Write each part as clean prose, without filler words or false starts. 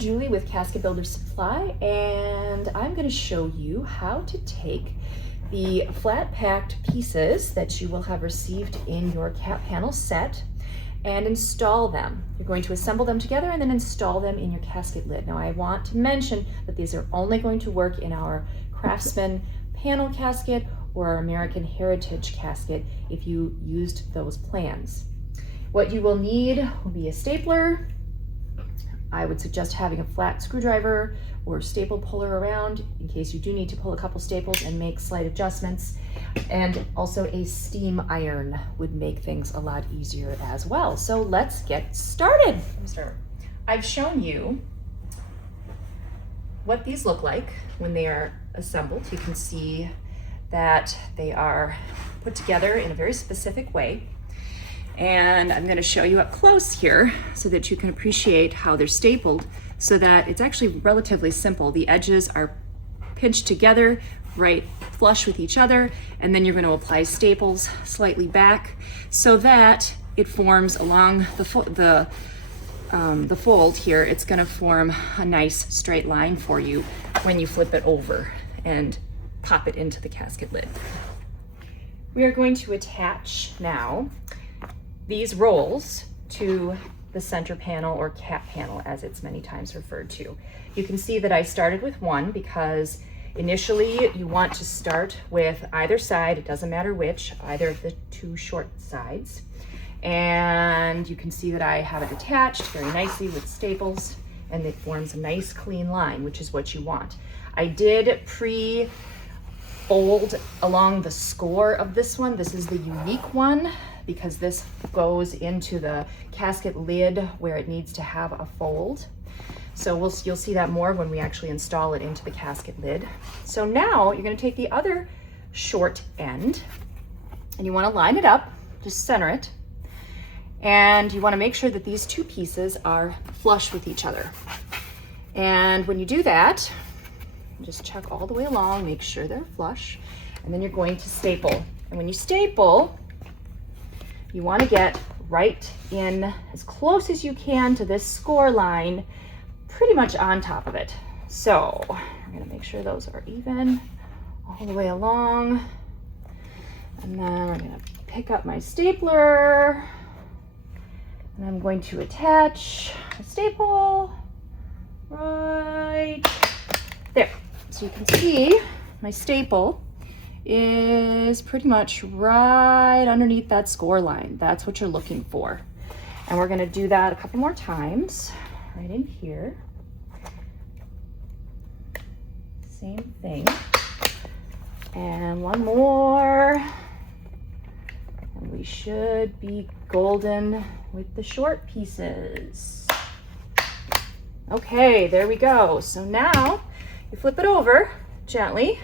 Julie with Casket Builder Supply, and I'm going to show you how to take the flat packed pieces that you will have received in your cat panel set and install them. You're going to assemble them together and then install them in your casket lid. Now I want to mention that these are only going to work in our Craftsman Panel casket or our American Heritage casket if you used those plans. What you will need will be a stapler. I would suggest having a flat screwdriver or staple puller around in case you do need to pull a couple staples and make slight adjustments. And also a steam iron would make things a lot easier as well. So let's get started. I've shown you what these look like when they are assembled. You can see that they are put together in a very specific way. And I'm going to show you up close here so that you can appreciate how they're stapled, so that it's actually relatively simple. The edges are pinched together right flush with each other, and then you're going to apply staples slightly back so that it forms along the fold here. It's going to form a nice straight line for you when you flip it over and pop it into the casket lid. We are going to attach now these rolls to the center panel, or cap panel as it's many times referred to. You can see that I started with one because initially you want to start with either side, it doesn't matter which, either of the two short sides. And you can see that I have it attached very nicely with staples, and it forms a nice clean line, which is what you want. I did pre-fold along the score of this one. This is the unique one, because this goes into the casket lid where it needs to have a fold. So you'll see that more when we actually install it into the casket lid. So now you're going to take the other short end and you want to line it up, just center it, and you want to make sure that these two pieces are flush with each other. And when you do that, just check all the way along, make sure they're flush, and then you're going to staple. And when you staple, you want to get right in as close as you can to this score line, pretty much on top of it. So I'm going to make sure those are even all the way along. And then I'm going to pick up my stapler and I'm going to attach a staple right there. So you can see my staple is pretty much right underneath that score line. That's what you're looking for. And we're going to do that a couple more times right in here. Same thing. And one more. And we should be golden with the short pieces. Okay, there we go. So now you flip it over gently.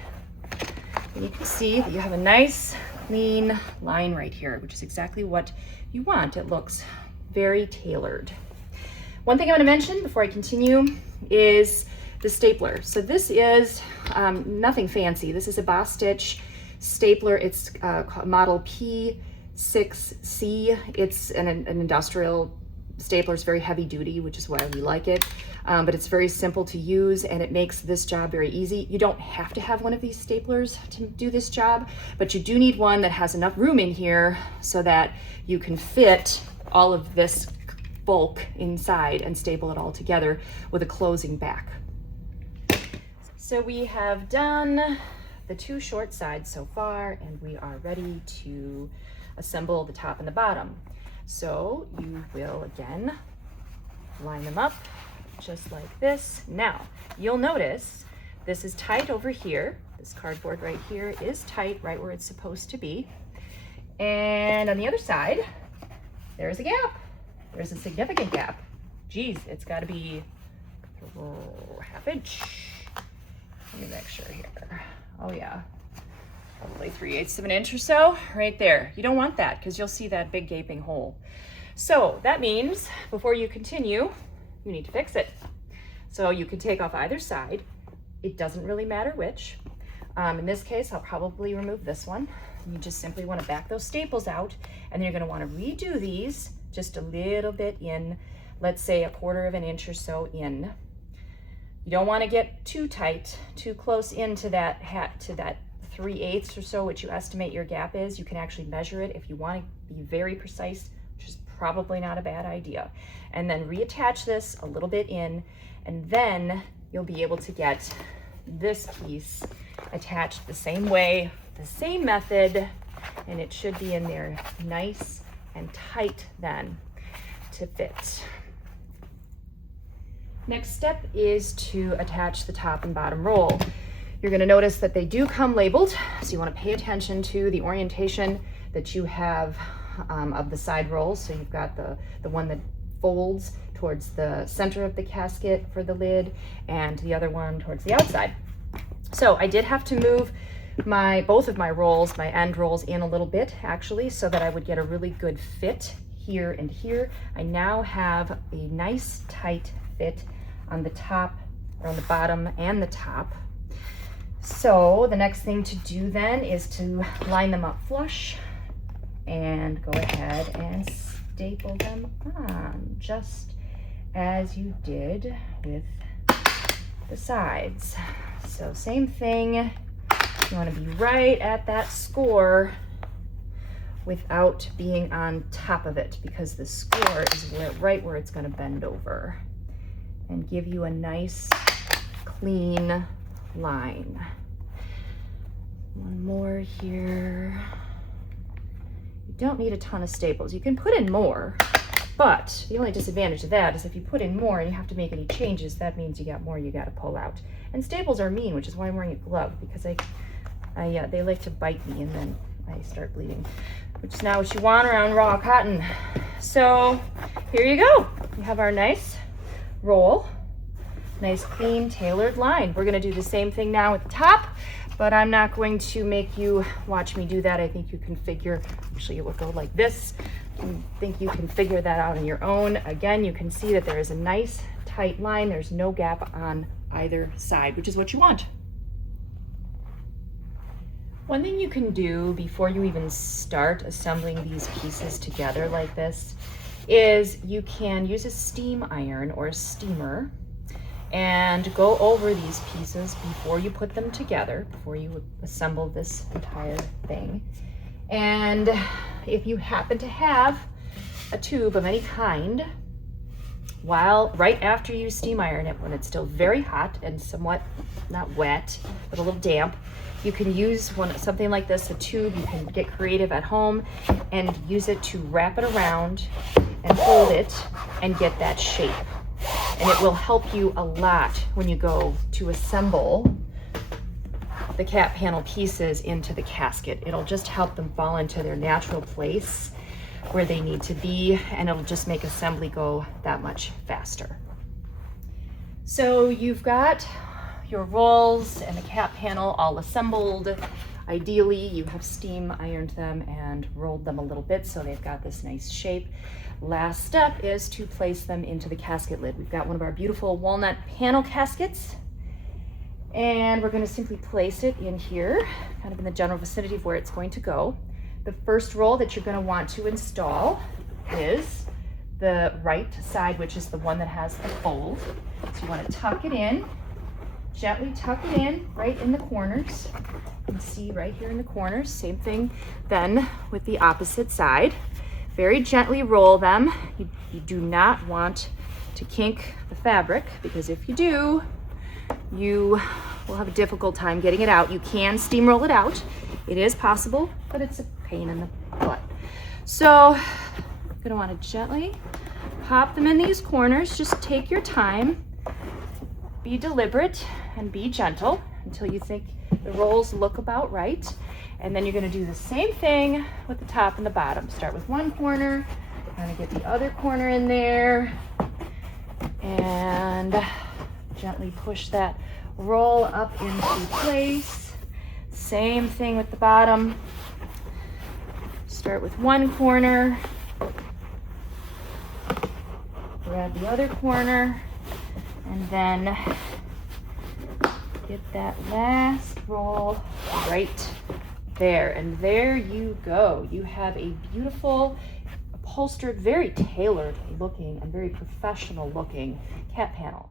And you can see that you have a nice clean line right here, which is exactly what you want. It looks very tailored. One thing I want to mention before I continue is the stapler. So this is nothing fancy. This is a Boss Stitch stapler. It's model P6C. It's an industrial stapler. It's very heavy duty, which is why we like it. But it's very simple to use and it makes this job very easy. You don't have to have one of these staplers to do this job, but you do need one that has enough room in here so that you can fit all of this bulk inside and staple it all together with a closing back. So we have done the two short sides so far, and we are ready to assemble the top and the bottom. So you will again line them up just like this. Now you'll notice this is tight over here. This cardboard right here is tight right where it's supposed to be. And on the other side, there's a gap. There's a significant gap. Geez, it's got to be half inch. Let me make sure here. Oh yeah, probably 3/8 of an inch or so right there. You don't want that because you'll see that big gaping hole. So that means before you continue, you need to fix it. So you can take off either side. It doesn't really matter which. In this case, I'll probably remove this one. You just simply want to back those staples out, and then you're going to want to redo these just a little bit in, let's say 1/4 of an inch or so in. You don't want to get too tight, too close into that hat, to that 3/8 or so, which you estimate your gap is. You can actually measure it if you want to be very precise, which is probably not a bad idea. And then reattach this a little bit in, and then you'll be able to get this piece attached the same way, the same method, and it should be in there nice and tight then to fit. Next step is to attach the top and bottom roll. You're going to notice that they do come labeled, so you want to pay attention to the orientation that you have of the side rolls. So you've got the one that folds towards the center of the casket for the lid, and the other one towards the outside. So I did have to move both of my rolls, my end rolls, in a little bit actually, so that I would get a really good fit here and here. I now have a nice tight fit on the top, or on the bottom and the top. So the next thing to do then is to line them up flush and go ahead and staple them on, just as you did with the sides. So same thing, you want to be right at that score without being on top of it, because the score is right where it's going to bend over and give you a nice clean line. One more here. You don't need a ton of staples. You can put in more, but the only disadvantage of that is if you put in more and you have to make any changes, that means you got more you got to pull out. And staples are mean, which is why I'm wearing a glove, because they like to bite me and then I start bleeding, which is not what you want around raw cotton. So here you go. We have our nice roll, nice clean tailored line. We're going to do the same thing now at the top, but I'm not going to make you watch me do that. I think you can figure, actually it will go like this. I think you can figure that out on your own. Again, you can see that there is a nice tight line. There's no gap on either side, which is what you want. One thing you can do before you even start assembling these pieces together like this is you can use a steam iron or a steamer and go over these pieces before you put them together, before you assemble this entire thing. And if you happen to have a tube of any kind, right after you steam iron it, when it's still very hot and somewhat not wet but a little damp, you can use something like this, a tube. You can get creative at home and use it to wrap it around and hold it and get that shape. And it will help you a lot when you go to assemble the cat panel pieces into the casket. It'll just help them fall into their natural place where they need to be, and it'll just make assembly go that much faster. So you've got your rolls and the cat panel all assembled. Ideally, you have steam ironed them and rolled them a little bit so they've got this nice shape. Last step is to place them into the casket lid. We've got one of our beautiful walnut panel caskets, and we're going to simply place it in here, kind of in the general vicinity of where it's going to go. The first roll that you're going to want to install is the right side, which is the one that has the fold. So you want to tuck it in, gently tuck it in right in the corners. You can see right here in the corners. Same thing then with the opposite side. Very gently roll them. You do not want to kink the fabric, because if you do, you will have a difficult time getting it out. You can steamroll it out. It is possible, but it's a pain in the butt. So you're gonna want to gently pop them in these corners. Just take your time, be deliberate, and be gentle until you think the rolls look about right. And then you're going to do the same thing with the top and the bottom. Start with one corner, kind of get the other corner in there, and gently push that roll up into place. Same thing with the bottom. Start with one corner, grab the other corner, and then get that last roll right there. And there you go. You have a beautiful, upholstered, very tailored looking and very professional looking cat panel.